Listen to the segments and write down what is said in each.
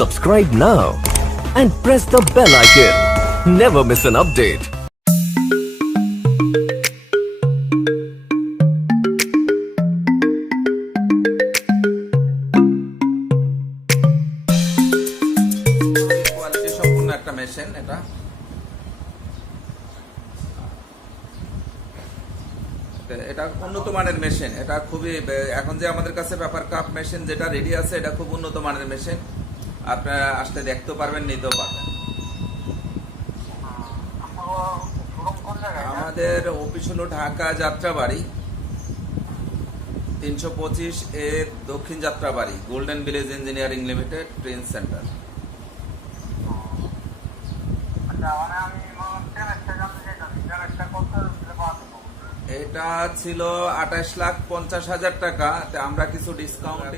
Subscribe now and press the bell icon. Never miss an update. এটা উন্নত মানের machine. এটা খুবই এখন যে আমাদের কাছে পেপার কাপ মেশিন যেটা রেডি আছে এটা খুব উন্নত মানের মেশিন। আপনারা আসতে দেখতে পারবেন, নিতেও পারবেন। আমাদের অফিস হলো ঢাকা যাত্রাবাড়ি 325 এ দক্ষিণ Jatrabari, golden village engineering limited, Prince centre. এটা ছিল 28,50,000 টাকা। আমরা কিছু ডিসকাউন্ট,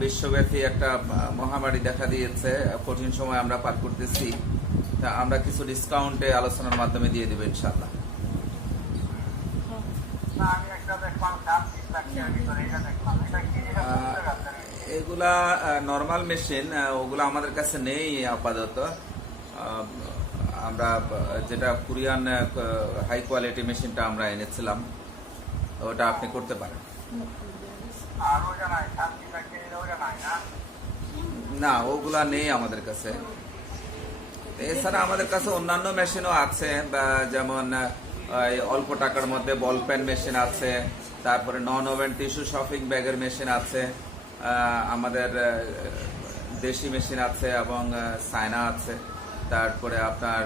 বিশ্বব্যাপী একটা মহামারী দেখা দিয়েছে, কঠিন সময় আমরা পার করতেছি, তা আমরা কিছু ডিসকাউন্টে আলোচনার মাধ্যমে দিয়ে দেব ইনশাআল্লাহ। এগুলা নরমাল মেশিন, ওগুলা আমাদের কাছে নেই আপাতত। আমরা যেটা কোরিয়ান হাই কোয়ালিটি মেশিনটা আমরা এনেছিলাম, ওটা আপনি করতে পারেন। না, ওগুলা নেই আমাদের কাছে। এছাড়া আমাদের কাছে অন্যান্য মেশিনও আছে, যেমন অল্প টাকার মধ্যে বল পেন মেশিন আছে, তারপরে নন ওভেন টিস্যু শপিং ব্যাগের মেশিন আছে, আমাদের দেশি মেশিন আছে এবং চায়না আছে, তারপরে আপনার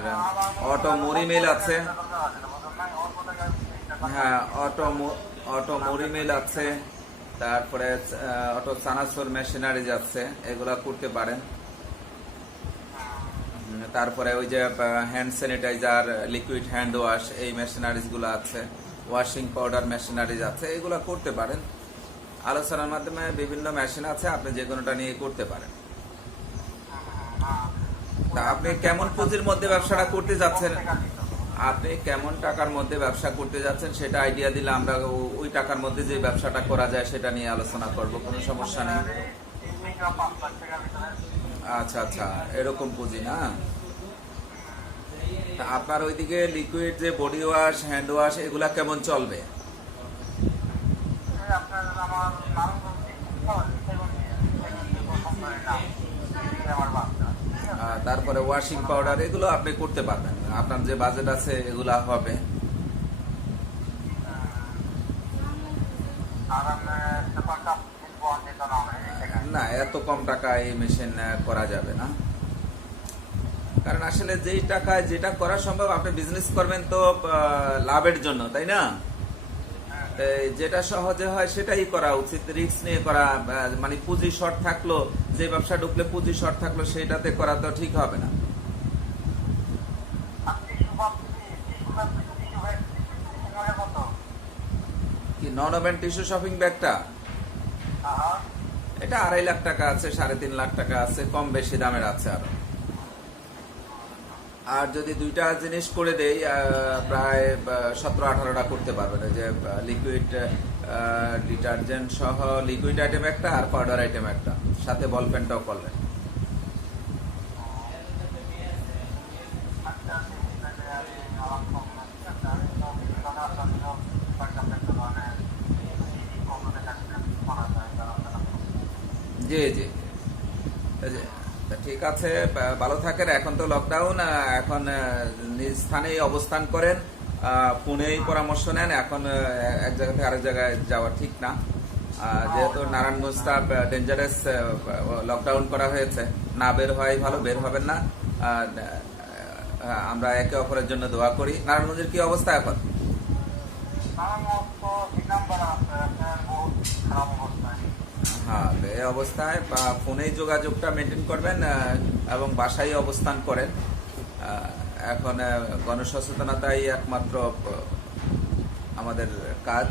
অটো মুড়ি মিল আছে। হ্যাঁ, অটো মুড়ি মিল আছে, তারপরে অটো চানাচুর মেশিনারিজ আছে, এগুলা করতে পারেন। তারপরে ওই যে hand sanitiser, liquid hand wash, এই মেশিনারিজ গুলো আছে, ওয়াশিং পাউডার মেশিনারিজ আছে, এগুলা করতে পারেন। আলোচনার মাধ্যমে বিভিন্ন মেশিন আছে, আপনি যে কোনোটা নিয়ে করতে পারেন। আপনি কেমন পুঁজির মধ্যে ব্যবসাটা করতে যাচ্ছেন, আপনি কেমন টাকার মধ্যে ব্যবসা করতে যাচ্ছেন সেটা আইডিয়া দিলে আমরা ওই টাকার মধ্যে যে ব্যবসাটা করা যায় সেটা নিয়ে আলোচনা করব, কোনো সমস্যা নেই। আচ্ছা আচ্ছা, এরকম পুঁজি না? আপনার ওইদিকে লিকুইড যে বডি ওয়াশ, হ্যান্ড ওয়াশ, এগুলা কেমন চলবে? তারপরে ওয়াশিং পাউডার, এগুলো আপনি করতে পারবেন, আপনার যে বাজেট আছে এগুলা হবে। না, এত কম টাকা এই মেশিন করা যাবে না, কারণ আসলে যেই টাকায় যেটা করা সম্ভব, আপনি বিজনেস করবেন তো লাভের জন্য, তাই না? যেটা সহজে হয় সেটাই করা উচিত, রিস্ক নিয়ে করা। মানে পুঁজি শর্ট থাকলো, যে ব্যবসা ঢুকলে পুঁজি শর্ট থাকলো, সেটাতে করা তো ঠিক হবে না। কি নন ওভেন টিস্যু শপিং ব্যাগটা? এটা 2.5 লাখ টাকা আছে, 3.5 লাখ টাকা আছে, কম বেশি দামের আছে আরো। আর যদি দুইটা জিনিস করে দেই, প্রায় 17-18টা করতে পারবেন। যে লিকুইড ডিটারজেন্ট সহ লিকুইড আইটেম একটা, আর পাউডার আইটেম একটা, সাথে বল পেনটাও করলেন। জি জি, ঠিক আছে, ভালো থাকেন। এখন তো লকডাউন, এখন নিজ স্থানেই অবস্থান করেন, ফোনেই পরামর্শ নেন। এখন এক জায়গা থেকে আরেক জায়গায় যাওয়া ঠিক না, যেহেতু নারায়ণগঞ্জটা ডেঞ্জারাস, লকডাউন করা হয়েছে। না বের হয় ভালো, বের হবেন না। আমরা একে অপরের জন্য দোয়া করি। নারায়ণগঞ্জের কি অবস্থা এখন? হ্যাঁ, এই অবস্থায় ফোনেই যোগাযোগটা মেনটেন করবেন এবং বাসায় অবস্থান করেন। এখন গণসচেতনতাই একমাত্র আমাদের কাজ,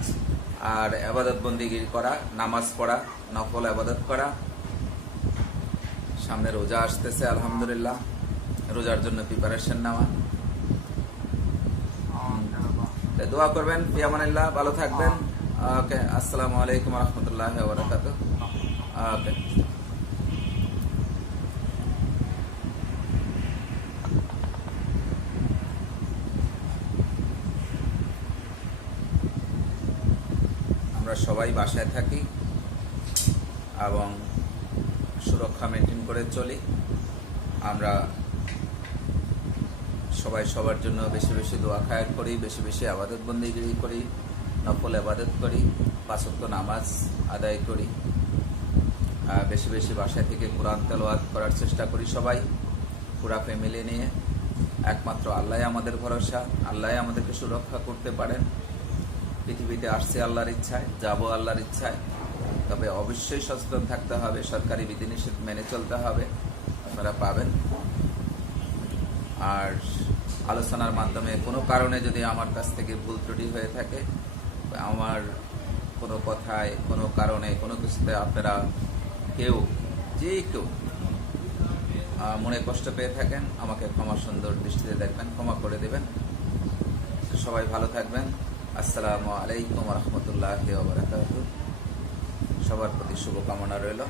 আর ইবাদত বন্দেগী করা, নামাজ পড়া, নফল ইবাদত করা। সামনে রোজা আসতেছে, আলহামদুলিল্লাহ, রোজার জন্য প্রিপারেশন নেওয়া। দোয়া করবেন, ফিয়ামানিল্লাহ, ভালো থাকবেন। ওকে, আসসালামু আলাইকুম ওয়া রাহমাতুল্লাহি ওয়া বারাকাতুহু। ওকে। সবাই বাসায় থাকি এবং সুরক্ষা মেনটেন করে চলি। আমরা সবাই সবার জন্য বেশি বেশি দোয়া খায়ের করি, বেশি বেশি আবাদত বন্দেগী করি, নফল আবাদত করি, 5 ওয়াক্ত নামাজ আদায় করি, বেশি বেশি বাসায় থেকে কোরআন তেলাওয়াত করার চেষ্টা করি সবাই, পুরা ফ্যামিলি নিয়ে। একমাত্র আল্লাহ আমাদের ভরসা, আল্লাহ আমাদেরকে সুরক্ষা করতে পারেন। পৃথিবীতে আসছে আল্লাহর ইচ্ছায়, যাব আল্লাহর ইচ্ছায়, তবে অবশ্যই সচেতন থাকতে হবে, সরকারি বিধিনিষেধ মেনে চলতে হবে, আপনারা পাবেন। আর আলোচনার মাধ্যমে কোনো কারণে যদি আমার কাছ থেকে ভুল ত্রুটি হয়ে থাকে, আমার কোনো কথায়, কোনো কারণে, কোনো কিছুতে আপনারা কেউ মনে কষ্ট পেয়ে থাকেন, আমাকে ক্ষমা সুন্দর দৃষ্টিতে দেখবেন, ক্ষমা করে দেবেন। সবাই ভালো থাকবেন। আসসালামু আলাইকুম ওয়া রাহমাতুল্লাহি ওয়া বারাকাতুহু। সবার প্রতি শুভকামনা রইল।